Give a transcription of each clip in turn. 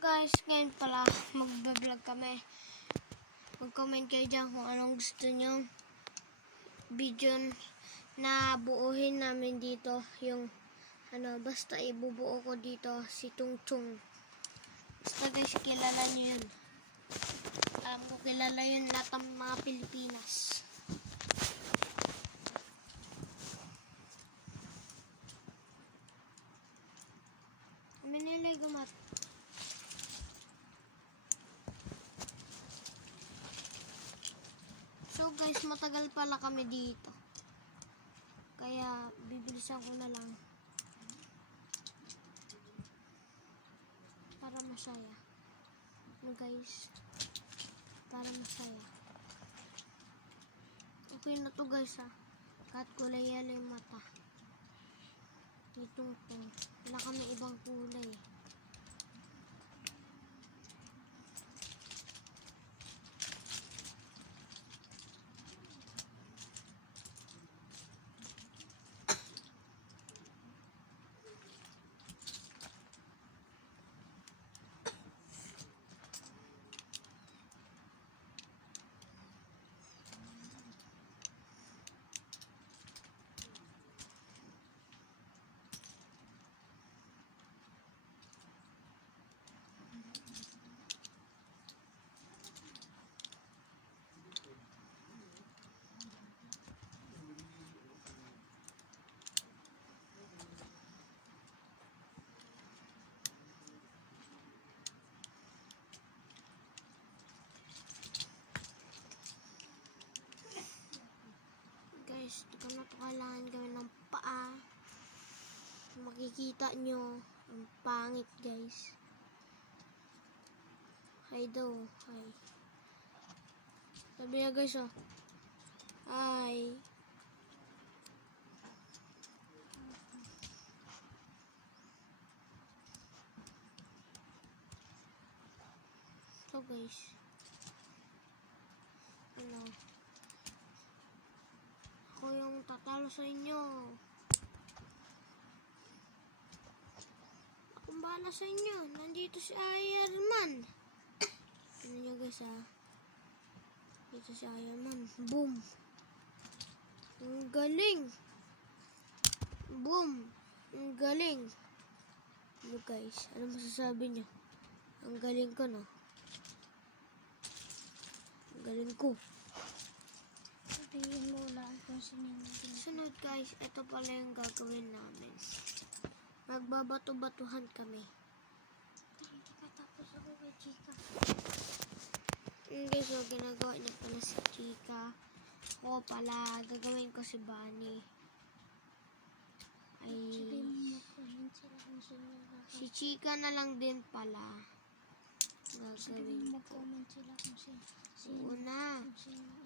Guys, ngayon pala magbablog kami. Mag-comment kayo dyan kung anong gusto nyo video na buuhin namin dito. Yung basta ibubuo ko dito si Tung Tung. Basta guys, kilala nyo yun. Alam ko kilala yun lahat ng mga Pilipinas. Manilay gumat. So guys, matagal pala kami dito. Kaya bibilisan ko na lang. Para masaya. Guys. Para masaya. Okay na to guys Kahit kulay yellow yung mata. Itong po. Wala kami ibang kulay. Guys, ito na ito kailangan gawin ng paa. Makikita nyo ang pangit guys. Hi daw. Hi. Sabi niya guys Hi. So guys. Ako yung tatalo sa inyo. Akong bahala sa inyo. Nandito si Iron Man. Ano nyo guys Dito si Iron Man. Boom. Ang galing. Boom. Ang galing. Ano guys? Ano masasabi nyo? Ang galing ko no? Ang galing ko. Sabihin mo lang kung Sunod guys, ito pala yung gagawin namin. Magbabato-batuhan kami. Hindi ka tapos ako kay Chika. Guys, ginagawa niya pala si Chika. Ako pala, gagawin ko si Bunny. Si Chika na lang din pala. Gagawin ko. Mag-comment sila kung sino. Una. Kung sino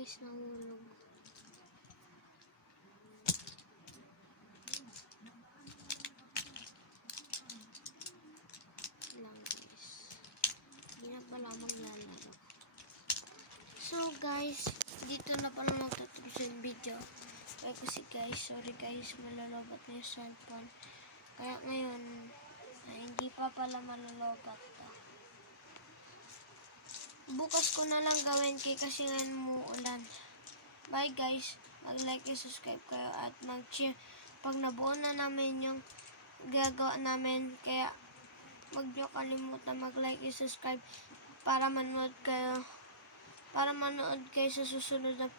guys, nahulog. Lang guys. Hindi na pala maglalaro. So guys, dito na pala magtatapos yung video. Kaya kasi guys, sorry guys, malalobat na yung cellphone. Kaya ngayon, hindi pa pala malalobat to. Bukas ko na lang gawin kasi ngayon muulan. Bye guys. Mag-like and subscribe kayo at mag-share pag nabuo na namin yung gagawa namin. Kaya wag nyo kalimutan mag-like and subscribe para manood kayo sa susunod na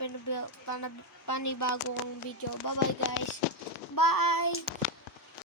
panibagong video. Bye bye guys. Bye!